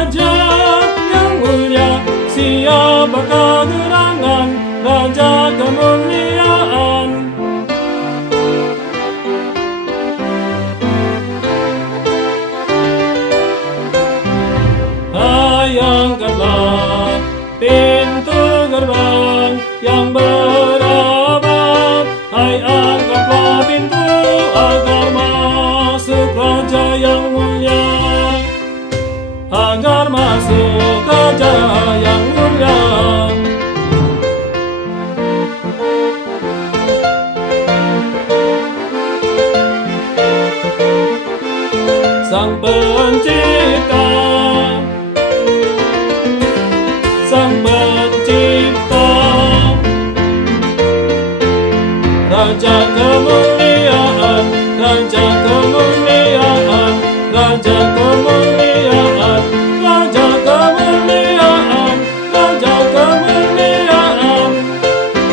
Raja yang mulia, siapa kegerangan, Raja kemuliaan. Hai, angkatlah pintu gerbang yang berabad. Hai, angkatlah pintu agar masuk Raja yang mulia, agar masuk Raja yang mulia. Sang Pencipta, Sang Pencipta, Raja kemuliaan, Raja kemuliaan, Raja kemuliaan, Raja kemuliaan, Raja kemuliaan.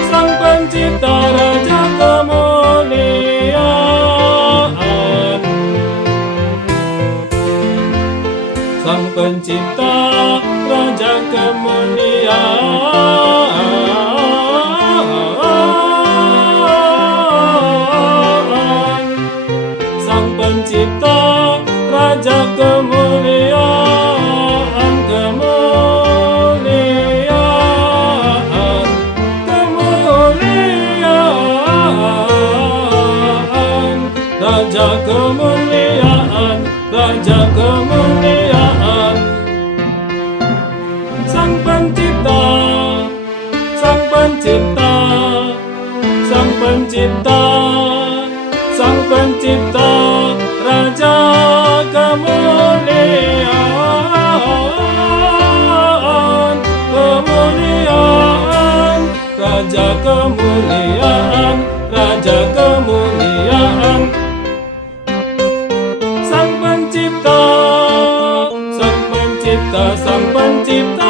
Sang Pencipta, Raja kemuliaan. Sang Pencipta, Raja kemuliaan. Sang Pencipta, Raja kemuliaan, kemuliaan, kemuliaan. Raja kemuliaan, Raja kemuliaan. Sang Pencipta, Sang Pencipta, Sang Pencipta, Sang Pencipta, Raja kemuliaan, kemuliaan. Raja kemuliaan, Raja kemuliaan. Sang Pencipta, Sang Pencipta, Sang Pencipta,